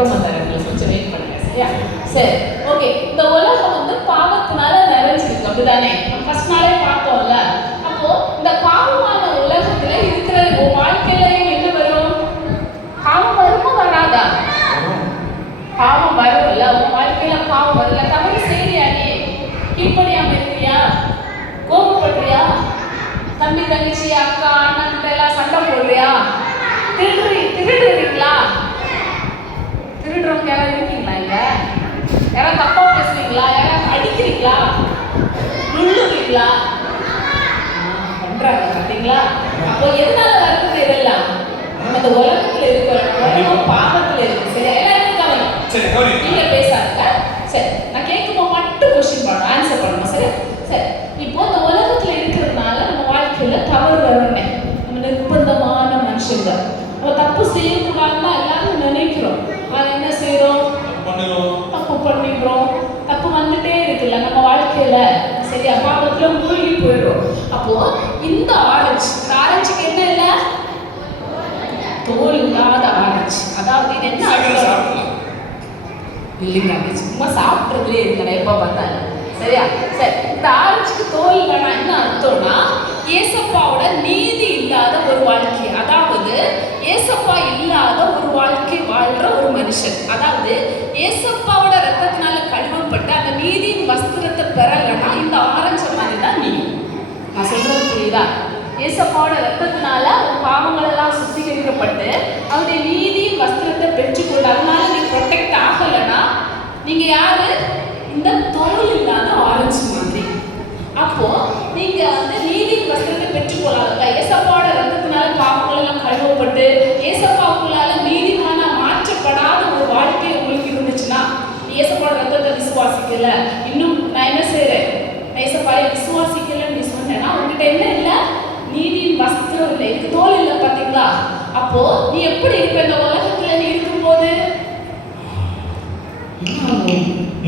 அப்புறமா தரேன் கொஞ்சம் வெயிட் பண்ணுங்க சரியா? சரி ஓகே இந்த உலகம் வந்து பாவத்தினால நிறைஞ்சிருக்கு அப்படிதானே? ஃபர்ஸ்ட் நாளே பார்த்தோம்ல. அப்போ இந்த பாவமான உலகத்துல இருக்கிற உன் வாழ்க்கையில என்ன வரும்? பாவம் வருமா வராதா? பாவம் வரும்ல உன் வாழ்க்கையில பாவம் வரல. தவறு செய்யறியா நீ? அமைக்கிறியா கோபப்படுறியா? தம்பி தங்கச்சி அக்கா அண்ணன் எல்லாம் சண்டை போடுறியா? திருடுறியா? யாராவது இருக்கீங்களா இங்க? யாராவது தப்பா பேசுறீங்களா? யாராவது அடிக்கிறீங்களா? நுள்ளுறீங்களா? பண்றாங்க பாத்தீங்களா? அப்போ எதனால வருது இதெல்லாம்? நம்ம இந்த உலகத்துல இருக்கிற உலகம் பாவத்துல இருக்கு. சரி எல்லாரும் கவனம் நீங்க பேசாதுங்க. சரி நான் கேட்கும்போது மட்டும் கொஸ்டின் பண்ணணும் ஆன்சர் பண்ணணும் சரி சரி. இப்போ இந்த உலகத்துல இருக்கிறதுனால நம்ம வாழ்க்கையில தவறு வருங்க நம்ம நிர்பந்தமான மனுஷங்க நம்ம தப்பு செய்யக்கூடாதுன்னு எல்லாரும் நினைக்கிறோம் அது என்ன செய்றோம் பண்ணுறோம் தப்பு பண்ணிக்கிறோம் தப்பு வந்துட்டே இருக்குல்ல நம்ம வாழ்க்கையில சரியா பாவத்துல மூழ்கி போயிடும். அப்போ இந்த ஆரஞ்சு இந்த ஆரஞ்சுக்கு என்ன இல்ல? தோல் இல்லாத ஆரஞ்சு. அதாவது இது என்ன சீக்கிரம் இல்லைங்க அது சும்மா சாப்பிட்றதுலே இருக்கணும் எப்போ பார்த்தாலும். சரியா? சரி இந்த ஆரஞ்சுக்கு தோல் இல்லைனா என்ன அர்த்தம்னா ஏசப்பாவோட நீதி இல்லாத ஒரு வாழ்க்கை. அதாவது ஏசப்பா இல்லாத ஒரு வாழ்க்கை வாழ்ற ஒரு மனுஷன். அதாவது ஏசப்பாவோட ரத்தத்தினால கழுவப்பட்டு அந்த நீதியின் வஸ்திரத்தை பெறலைன்னா இந்த ஆரஞ்ச மாதிரி தான் நீ நான் சொல்றது புரியுதா? ஏசப்பாவோட ரத்தத்தினால உன் பாவங்கள் எல்லாம் சுத்திகரிக்கப்பட்டு அவருடைய நீதி வஸ்திரத்தை பெற்றுக்கொண்டு அதனால நீ ப்ரொடெக்ட் ஆகலைன்னா நீங்க யாரு? இந்த தொழில் இல்லாத ஆரஞ்சு மாதிரி. அப்போ நீங்க வந்து நீதி வஸ்திரத்தை பெற்றுக்கொள்ளாதவங்க ஏசப்பாவோட ரத்தத்தினால பாவங்கள் எல்லாம் கழுவப்பட்டு ஏசப்பாவுக்குள்ளால நீதிமான மாற்றப்படாத ஒரு வாழ்க்கை உங்களுக்கு இருந்துச்சுன்னா நீ ஏசப்பாவோட ரத்தத்தை விசுவாசிக்கல இன்னும் நான் என்ன செய்றேன் நான் ஏசப்பாவை விசுவாசிக்கலன்னு நீ சொன்னேன்னா உங்ககிட்ட என்ன இல்லை நீதியின் இதுக்கு தோல் இல்லை பார்த்தீங்களா? அப்போ நீ எப்படி இருப்ப? இந்த உலகத்துல நீ இருக்கும்போது?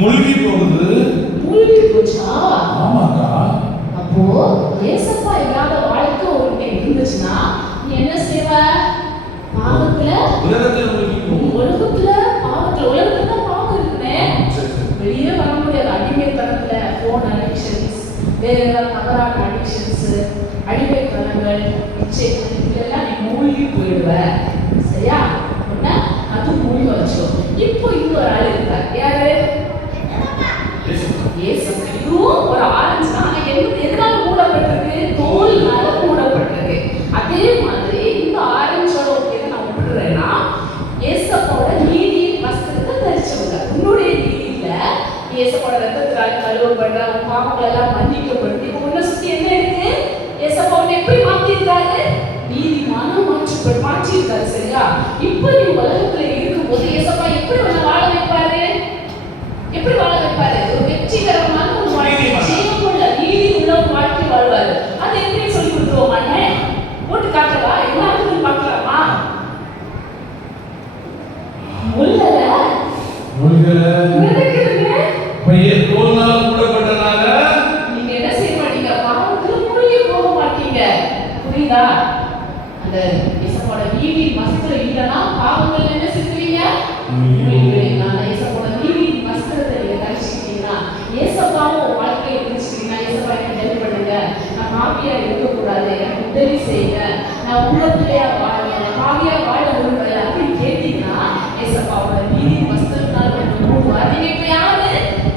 மூழ்கி போகுது. மூழ்கி போச்சா? ஆமாக்கா. அப்போ ஏசப்பா இல்லாத வாழ்க்கை உன்கிட்ட இருந்துச்சுன்னா நீ என்ன செய்வ? பாவத்துல? உலகத்தில் உலகத்துல? பாவத்துல. உலகத்துல தான் பாவம் சரி வெளியே வர முடியாது. அடிமைத்தனத்துல போன் அடிக்ஷன்ஸ் வேற ஏதாவது தவறான அடிக்ஷன்ஸ் அடிமைத்தனங்கள் நிச்சயம் இதெல்லாம் நீ மூழ்கி போயிடுவ. சரியா? உன்னை அது மூழ்க வச்சோம் இப்போ இன்னொரு ஆள் இருக்கார். யாரு? ஏசு இதுவும் ஒரு ஆரஞ்சு தான். ஆனா எது எதனால மூடப்பட்டிருக்கு? தோல்னால மூடப்பட்டிருக்கு. அதே மாதிரி இந்த ஆரஞ்சோட ஒரு இதை நான் விட்டுறேன்னா ஏசப்பாவோட நீதி வஸ்திரத்தை தரிச்சவங்க. உன்னுடைய நீதியில இல்ல ஏசப்பாவோட கழுவப்படுற கழுவப்பட்ட பாவங்கள் எல்லாம் மன்னிக்கப்பட்டு இப்போ உன்னை சுத்தி என்ன இருக்கு ஏசப்பா உன்னை எப்படி மாத்திருக்காரு நீதிமான மாற்றப்பட்டு சரியா இப்போ நீ உலகத்துல இருக்கும்போது ஏசப்பா எப்படி உன்னை வாழ வைப்பாரு? எப்படி வாழ வைப்பாரு? ஒரு வெற்றிகரமான ஒரு வாழ்க்கை. ஜெயமுள்ள நீதி உள்ள ஒரு வாழ்க்கை வாழ்வாரு. அது எப்படி சொல்லி கொடுத்துருவோம் அண்ணே? போட்டு காட்டவா எல்லாருக்கும் பார்க்கலாமா? முள்ளல? மூழ்கல மிதக்குதுங்க பையன் தோல்னால் மூடப்பட்டனால? நீங்க என்ன செய்ய மாட்டீங்க? பாவத்துல மூழ்கி போக மாட்டீங்க. புரியுதா? அந்த இசப்போட நீதி வஸ்திரம் இல்லைன்னா பாவங்கள் என்ன செஞ்சுவீங்க மூழ்கிடுவீங்க ஆனா இசப்போட நீதி வஸ்திரத்தை நீங்க தரிச்சிக்கிட்டீங்கன்னா ஏசப்பாவும் வாழ்க்கையை பிடிச்சிக்கிட்டீங்கன்னா ஏசப்பா எனக்கு ஹெல்ப் பண்ணுங்க. நான் பாவியா இருக்கக்கூடாது. எனக்கு உதவி செய்யுங்க. நான் உள்ளத்திலேயே வாழ பாவியா வாழ விரும்பல அப்படின்னு கேட்டீங்கன்னா ஏசப்பாவோட நீதி வஸ்திரத்தினால உங்களுக்கு மூடுவார் நீங்க இப்ப யாரு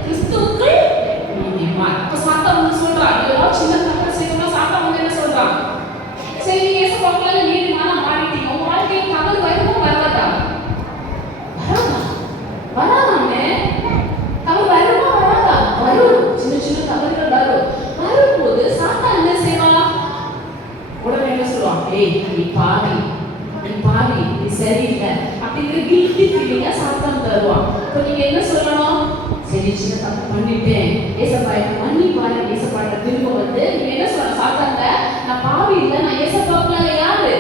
கிறிஸ்துவுக்குள் நீதிமான் அப்ப சாத்தா வந்து சொல்றான் ஏதோ சின்ன தப்பு செய்யணும் சாத்தா வந்து என்ன சொல்றான் சரி நீங்க ஏசப்பாக்குள்ள நீதிமானா மாறிட்டீங்க உங்க வாழ்க்கையில் தவறு வருமா வராதா வராதா வராதாமே தவறு வருமா வராதா வரும் சின்ன சின்ன தவறுகள் வரும் வரும்போது சாத்தா என்ன செய்வான் உடனே என்ன சொல்லுவான் ஏய் நீ பாவி நீ பாவி நீ சரியில்லை அப்படிங்கிற கில்ட்டி ஃபீலிங்கா சாத்தான் தருவான் இப்போ நீங்க என்ன சொல்லணும் சரி சின்ன தப்பு பண்ணிட்டேன் ஏசப்பா எனக்கு மன்னிப்பாரு ஏசப்பாட்ட திரும்ப வந்து நீங்க என்ன சொல்லணும் சாத்தாண்ட நான் பாவி இல்லை நான் ஏசப்பாக்குள்ள யாரு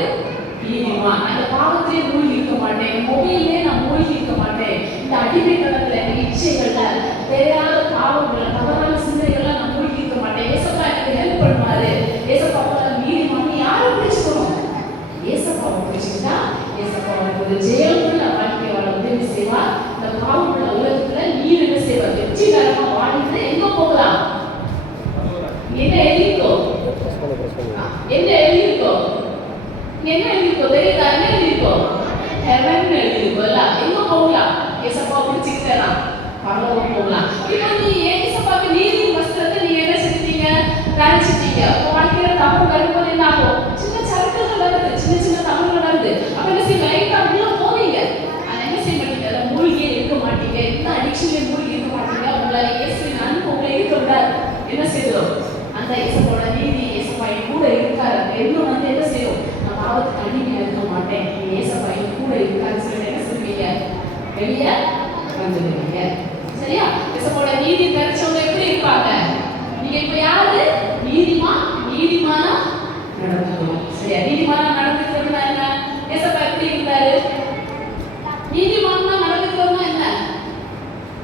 நீதிமா நான் இந்த பாவத்திலே மூழ்கி இருக்க மாட்டேன் மொபைலே நான் மூழ்கி இருக்க மாட்டேன் இந்த அடிமைத்தனத்துல இந்த இச்சைகள்ல தெரியாத பாவங்கள்ல தவறான சிந்தைகள்ல நான் மூழ்கி இருக்க மாட்டேன் ஏசப்பா எனக்கு ஹெல்ப் பண்ணுவாரு ஏசப்பாக்குள்ள நீதிமான் நீ யாரை பிடிச்சுக்கணும் ஏசப்பாவை பிடிச்சிக்கிட்டா ஏசப்பா உனக்கு ஒரு ஜெயமுள்ள வாழ்க்கையை வாழ உதவி செய்வார் என்ன எழுதியிருக்கோம் இங்க என்ன எழுதியிருக்கோம் தெரியுதா என்ன எழுதியிருக்கோம் ஹெவன் எழுதியிருக்கோம்ல எங்க போகலாம் ஏசப்பா பிடிச்சிக்கிட்டலாம் பரலோகம் போகலாம் இப்போ நீ ஏசப்பாக்கு நீதி வஸ்திரத்தை நீ என்ன செஞ்சீங்க தரிச்சிட்டீங்க உங்க வாழ்க்கையில தப்பு வரும்போது என்ன ஆகும் சின்ன சரக்குகள் வருது சின்ன சின்ன தவறுகள் வருது அப்ப என்ன செய்ய லைட்டா உள்ள போவீங்க ஆனா என்ன செய்ய மாட்டீங்க அதுல மூழ்கியே இருக்க மாட்டீங்க எந்த அடிக்ஷன்ல மூழ்கி இருக்க மாட்டீங்க உங்களால இயேசுவின் அன்பு உங்களை இருக்க விடாது என்ன செய்தோம் அந்த இயேசுவோட நீதி இயேசுப்பா என் கூட இருக்காரு அந்த எண்ணம் வந்து என்ன செய்யும் நான் பாவத்துக்கு அடிமையா இருக்க மாட்டேன் என் இயேசப்பா என் கூட இருக்காரு சொல்லிட்டு என்ன சொல்லுவீங்க வெளியே வந்துடுவீங்க சரியா? இயேசுவோட நீதி தெரிச்சவங்க எப்படி இருப்பாங்க? நீங்க இப்ப யாரு? நீதிமா? நீதிமானா? நடந்துக்கணும் சரியா? நீதிமானா நடந்துக்கிறதுனா என்ன? இயேசப்பா எப்படி இருந்தாரு? நீதிமானா நடந்துக்கிறதுனா என்ன?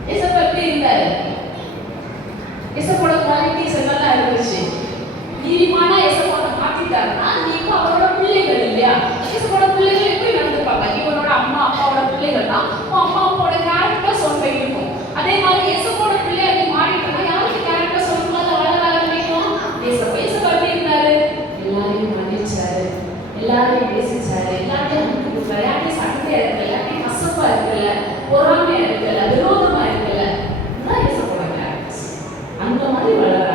இயேசப்பா எப்படி இருந்தாரு? இயேசப்போட குவாலிட்டிஸ் எல்லாம் இருந்துச்சு. நீதிமானா இயேசப்போட மாத்திட்டாருன்னா எல்லாரையும் நேசிச்சாரு. எல்லாத்தையும் கொடுக்கல யார்ட்டையும் சண்டை எடுக்கல யார்ட்டையும் கசப்பா இருக்கல. பொறாமையா இருக்கல. விரோதமா இருக்கல. அந்த மாதிரி வளர